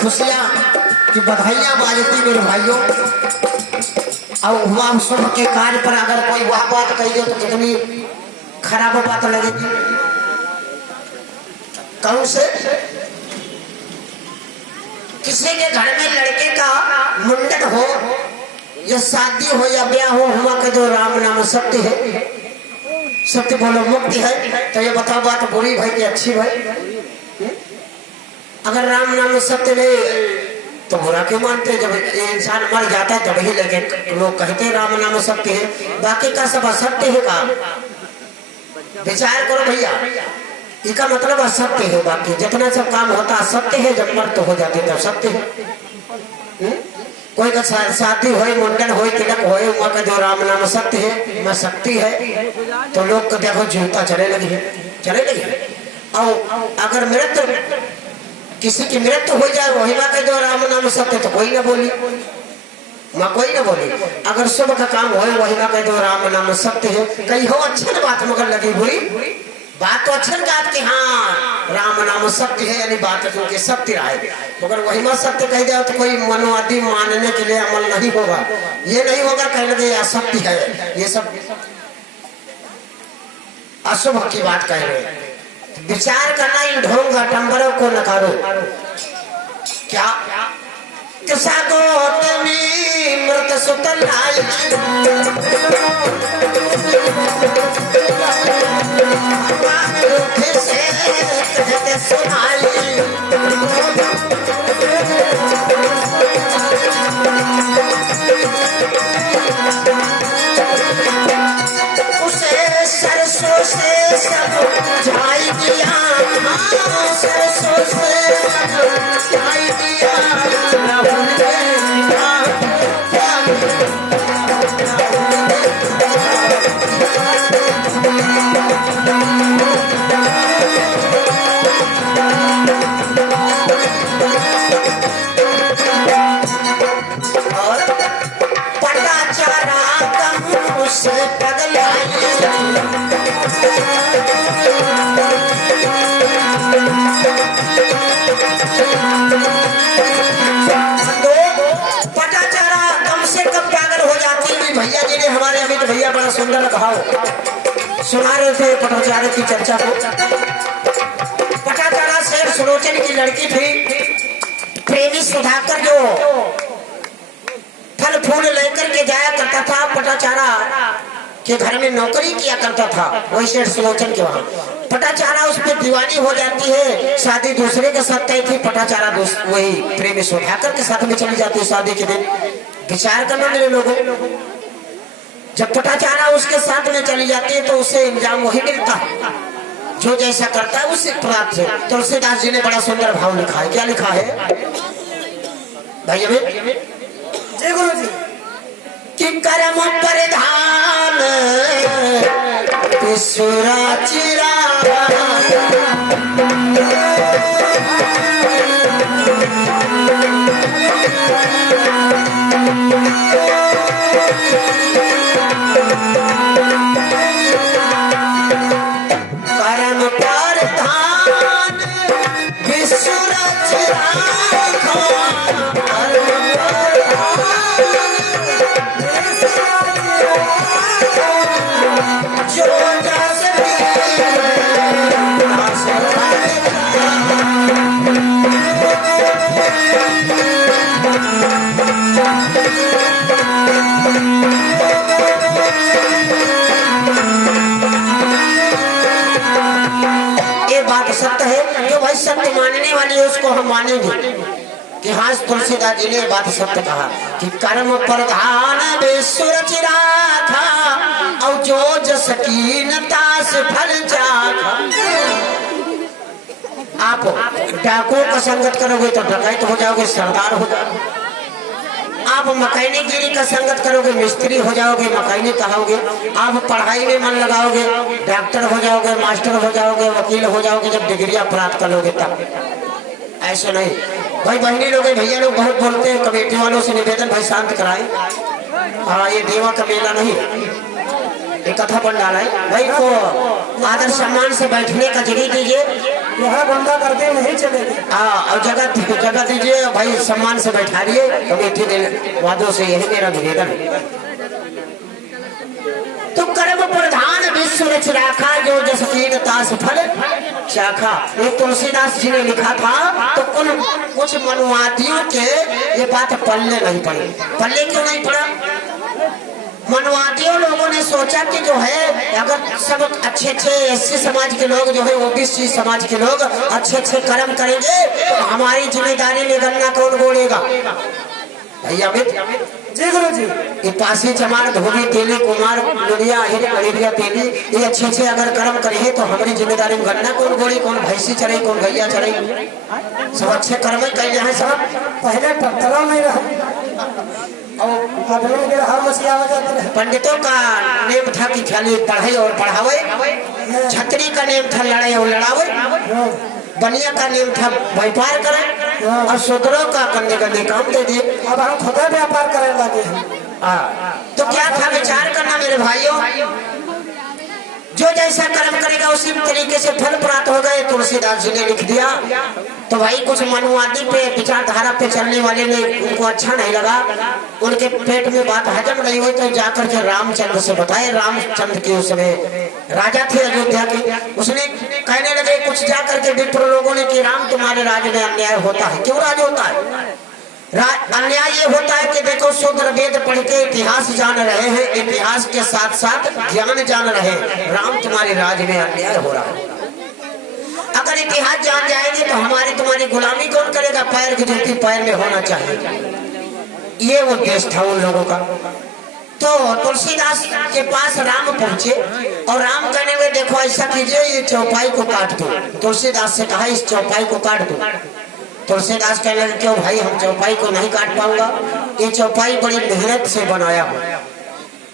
खुशियाँ कि बधाइयाँ बाजती मेरे भाइयों। और हुआ शुभ के कार्य पर अगर कोई वह बात कही दे तो कितनी खराब बात लगेगी। कौन से किसी के घर में लड़के का मुंडन हो या शादी हो या ब्याह हो, हुआ के जो राम नाम सत्य है, सत्य बोलो मुक्ति है। तो ये बताओ बात बुरी भाई कि अच्छी भाई? अगर राम नाम सत्य नहीं तो बुरा क्यों मानते? जब इंसान मर जाता है तब ही लगे लोग कहते हैं राम नाम सत्य है, बाकी का सब असत्य है। का विचार करो भैया, इसका मतलब असत्य है। बाकी जितना सब काम होता असत्य है, जब मर तो हो जाते तब सत्य है। कोई का शादी हो, मुंडन हो, तिलक हो, वहाँ का जो राम नाम सत्य है, मैं शक्ति है, तो लोग को देखो जूता चले लगे। और अगर मृत्यु किसी की मृत्यु हो जाए, वही माँ का जो राम नाम सत्य, तो कोई ना बोली, माँ कोई ना बोली। अगर शुभ का काम हो, वही माँ का जो राम नाम सत्य है, कहीं हो अच्छी बात मगर लगी बुरी बात तो अच्छा बात कि हाँ राम नाम सत्य है, यानी बात क्योंकि सत्य रहे, मगर वही माँ सत्य कह जाए तो कोई मनोवादी मानने के लिए अमल नहीं होगा। ये नहीं होगा कह लगे असत्य है, ये सब अशुभ की बात कह रहे। विचार करना इन ढोंग घटंबरों को नकारो। क्या किसा गोतमी मृत सुतल आई, भगवान रूप से कहते सुनाई, उसे सरसों से सब झाई दिया, सरसों से सब झाई दिया, भैया बड़ा सुंदर भाव सुना रहे थे पटाचार्य की चर्चा को। पटाचार्य शेर सुलोचन की लड़की थी। प्रेमी सुधाकर जो फल फूल लेकर के जाया करता था, पटाचार्य के घर में नौकरी किया करता था, वही शेर सुलोचन के वहां पटाचार्य उस पर दीवानी हो जाती है। शादी दूसरे के साथ तय थी, पटाचार्य वही प्रेमी सुधाकर के साथ में चली जाती है शादी के दिन। विचार करना मेरे लोगों, जब पटाचारा उसके साथ में चली जाती है तो उसे इंजाम वही मिलता है जो जैसा करता है उससे प्राप्त है। तुलसीदास जी ने बड़ा सुंदर भाव लिखा है। क्या लिखा है भाई? जय गुरु जी। कि कर्म परिधान सुरा चिरा, सत्य मानने वाली उसको हम मानेंगे कि हाँ तुलसीदास जी ने बात सत्य कहा कि कर्म प्रधान बेसुर चिराखा और जो जस कीनता से फल चाखा। आप डाकुओं का संगत करोगे तो डकैत हो जाओगे, सरदार हो जाओगे। आप मैकेनिकगिरी का संगत करोगे, मिस्त्री हो जाओगे, मैकेनिक कहोगे। आप पढ़ाई में मन लगाओगे, डॉक्टर हो जाओगे, मास्टर हो जाओगे, वकील हो जाओगे, जब डिग्रियां प्राप्त कर लोगे तब। ऐसा नहीं भाई। बहनी लोग भैया लोग बहुत बोलते हैं, कमेटी वालों से निवेदन भाई शांत कराएं। हाँ ये देवा का मेला नहीं, ये कथा पंडाल है भाई। को आदर सम्मान से बैठने का जगह दीजिए, यहाँ गुंडा करते नहीं चलेगी। हाँ, और जगह दीजिए भाई, सम्मान से बैठाइए कमेटी देने वादों से, यही मेरा निवेदन है। तो कर्म प्रधान विश्व रच राखा, जो जस कीन तास फल शाखा। ये तुलसीदास जी ने लिखा था। तो कुछ मनुवादियों के ये बात पल्ले नहीं पड़ी। पल्ले क्यों नहीं पड़ा? मनवादियों लोगों ने सोचा कि जो है, अगर सब अच्छे एससी समाज के लोग जो है, ओबीसी समाज के लोग अच्छे कर्म करेंगे तो हमारी जिम्मेदारी में गन्ना कौन बोलेगा? भैया अमित जी गुरु जी, ये पासी चमार धोबी तेली कुमार लुड़िया हिरिया तेली, ये अच्छे अगर कर्म करे तो हमारी जिम्मेदारी में गन्ना कौन बोले, कौन भैंसी चढ़े, कौन गैया चढ़े, सब अच्छे कर्म कर जाए। सब पहले ट्रैक्टरों में रहा और आदमी के रहा मसीहा वजह था। पंडितों का नेम था कि खाली पढ़ाई और पढ़ावे, छतरी का नेम था लड़ाई और लड़ावे, बनिया का नेम था व्यापार करे, और शूद्रों का गंदे काम दे दे। अब हम खुद व्यापार करने लगे हैं। तो क्या था विचार करना मेरे भाइयों, जो जैसा कर्म करेगा उसी तरीके से फल प्राप्त हो गए। तुलसीदास जी ने लिख दिया। तो भाई कुछ मनुवादी पे, विचारधारा पे चलने वाले ने, उनको अच्छा नहीं लगा, उनके पेट में बात हजम नहीं हुई, तो जाकर के रामचंद्र से बताए। रामचंद्र के उसमें राजा थे अयोध्या के, उसने कहने लगे कुछ जाकर के विप्र लोगों ने कि राम तुम्हारे राज्य में अन्याय होता है। क्यों राज होता है? अन्याय ये होता है कि देखो शूद्र वेद पढ़ के इतिहास जान रहे हैं, इतिहास के साथ साथ ज्ञान जान रहे हैं। राम तुम्हारे राज्य में अन्याय हो रहा है। अगर इतिहास जान जाएंगे तो हमारी तुम्हारी गुलामी कौन करेगा? पैर की जूती पैर में होना चाहिए। ये वो देश था उन लोगों का। तो तुलसीदास के पास राम पहुंचे और राम कहने में देखो ऐसा कीजिए, ये चौपाई को काट दो। तुलसीदास से कहा इस चौपाई को काट दो। तुलसीदास कहने लगे क्यों भाई, हम चौपाई को नहीं काट पाऊंगा, ये चौपाई बड़ी मेहनत से बनाया हूं।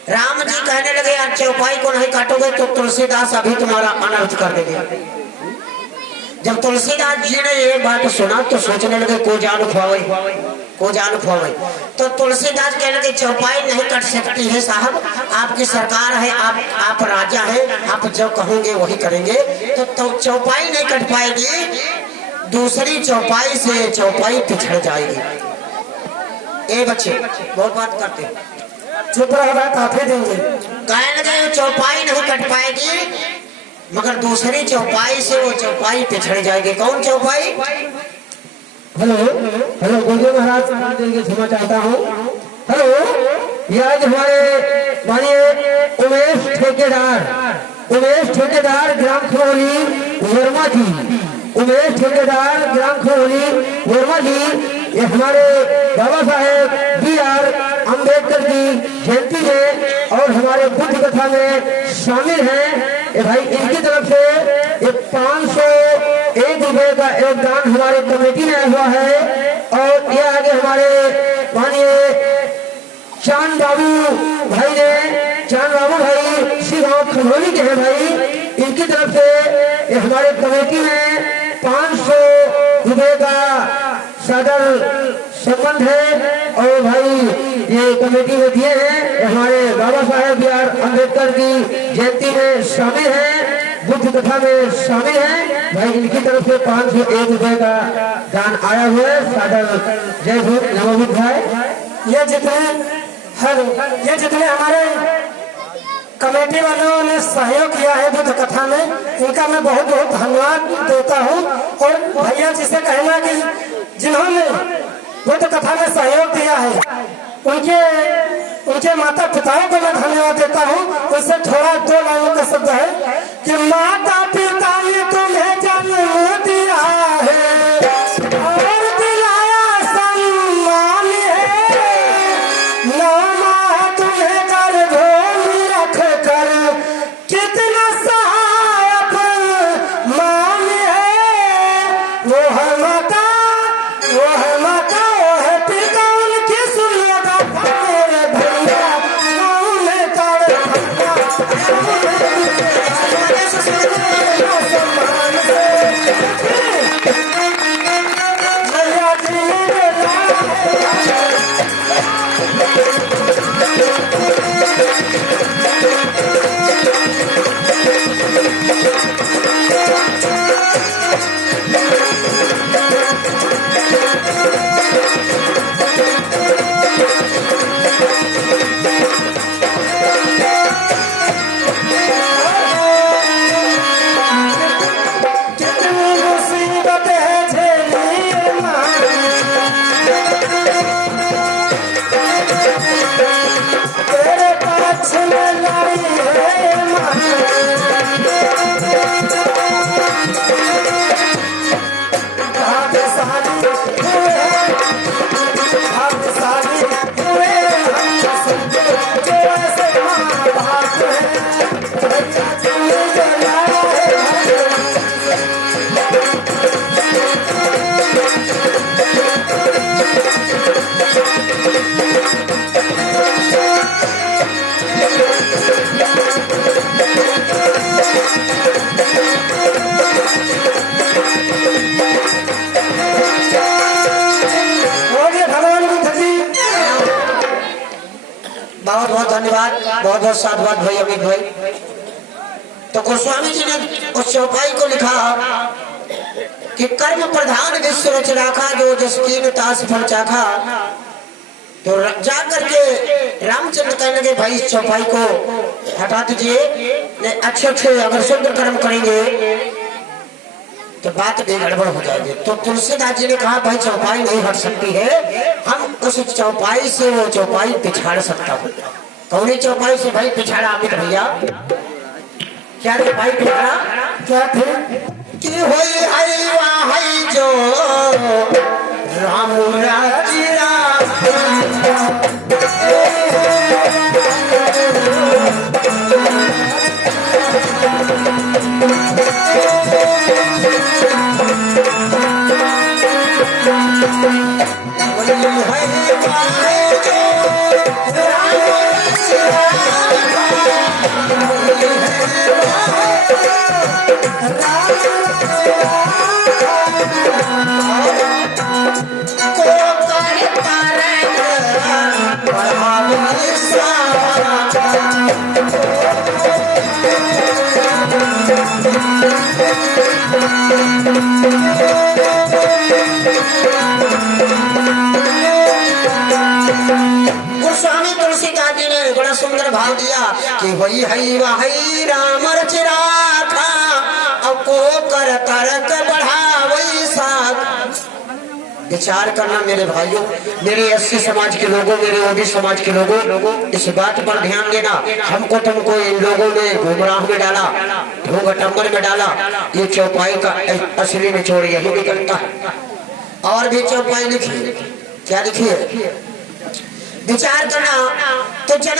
राम जी कहने लगे यार चौपाई को नहीं काटोगे तो तुलसीदास अभी तुम्हारा अनर्थ कर देंगे। जब तुलसीदास जी ने ये बात सुना तो सोचने लगे को जान खुआवे। तो तुलसीदास कहने लगे चौपाई नहीं कट सकती है साहब, आपकी सरकार है, आप राजा है, आप जो कहोगे वही करेंगे। तो चौपाई नहीं कट पाएगी, दूसरी चौपाई से चौपाई पिछड़ जाएगी। ए बच्चे बहुत बात करते, चुप रहा काफी देंगे। कहने लगे चौपाई नहीं कट पाएगी, मगर दूसरी चौपाई से वो चौपाई पिछड़ जाएगी। कौन चौपाई? हेलो गोविंद महाराज देंगे क्षमा चाहता हूँ। हेलो, ये आज हमारे माननीय उमेश ठेकेदार ग्राम खरौली वर्मा जी, उमेश ठेकेदार ग्राम खरौली वर्मा जी, ये हमारे बाबा साहेब BR अम्बेडकर की जयंती में और हमारे बुद्ध कथा में शामिल हैं। ये भाई इनकी तरफ से 501 रुपए का योगदान हमारे कमेटी में आया हुआ है। और ये आगे हमारे माननीय चांद बाबू भाई श्री गाँव खरौली के हैं भाई, इनकी तरफ से ये हमारे कमेटी में 500 रुपए का सादर संबंध है। और भाई ये कमेटी में दिए हैं, हमारे बाबा साहेब BR अम्बेडकर की जयंती में शामिल हैं, बुद्ध कथा में शामिल हैं। भाई इनकी तरफ से 501 रुपए का दान आया हुआ है सादर। जय भीम, नमो बुद्धाय। ये जितने हमारे कमेटी वालों ने सहयोग किया है बुद्ध कथा में, इनका मैं बहुत बहुत धन्यवाद देता हूँ। और भैया जी से कहना कि जिन्होंने बुद्ध कथा में सहयोग दिया है उनके माता पिताओं को मैं धन्यवाद देता हूँ। उससे थोड़ा 2 लाइनों का शब्द है कि माता पिता ने तुम्हें जन्म दिया है और दिलाया सम्मान है, 9 माह तुम्हें गर्भों में रख कर कितना सहायक मान है। वो है माता, वो है माता, वो है पिता, उनकी सुनिएगा मेरे भैया, गाँव में ताड़ बहुत बहुत धन्यवाद, बहुत बहुत साधुवाद भाई अमित भाई। तो गोस्वामी जी ने उस चौपाई को लिखा कि कर्म प्रधान विश्व रच राखा, जो जसकीन तास फल चाखा। तो जा करके रामचंद्र कहने लगे भाई इस चौपाई को हटा दीजिए, अच्छे अच्छे अगर शुद्ध कर्म करेंगे तो बात भी गड़बड़ हो जाएगी। तो तुलसीदास जी ने कहा भाई चौपाई नहीं हट सकती है, हम उस चौपाई से वो चौपाई पिछाड़ सकता हूँ। कौन चौपाई से भाई पिछाड़ा अमित भैया? क्या चौपाई पिछाड़ा? क्या थे? कि होई हई वाहई जो राम राजी गोस्वामी तुलसीदास जी ने बड़ा सुंदर भाव दिया कि वही हई वही राम रच राखा, अब को कर तरक बढ़ा वही साथ। विचार करना मेरे भाइयों, मेरे एससी समाज के लोगों, मेरे ओबी समाज के लोगों, इस बात पर ध्यान देना। हमको तुमको इन लोगों ने गुमराह में डाला, ढोंग टम्बर में डाला। ये चौपाई का असली निचोड़ यही निकलता है। और भी चौपाई लिखी, क्या लिखी है? विचार करना तो जना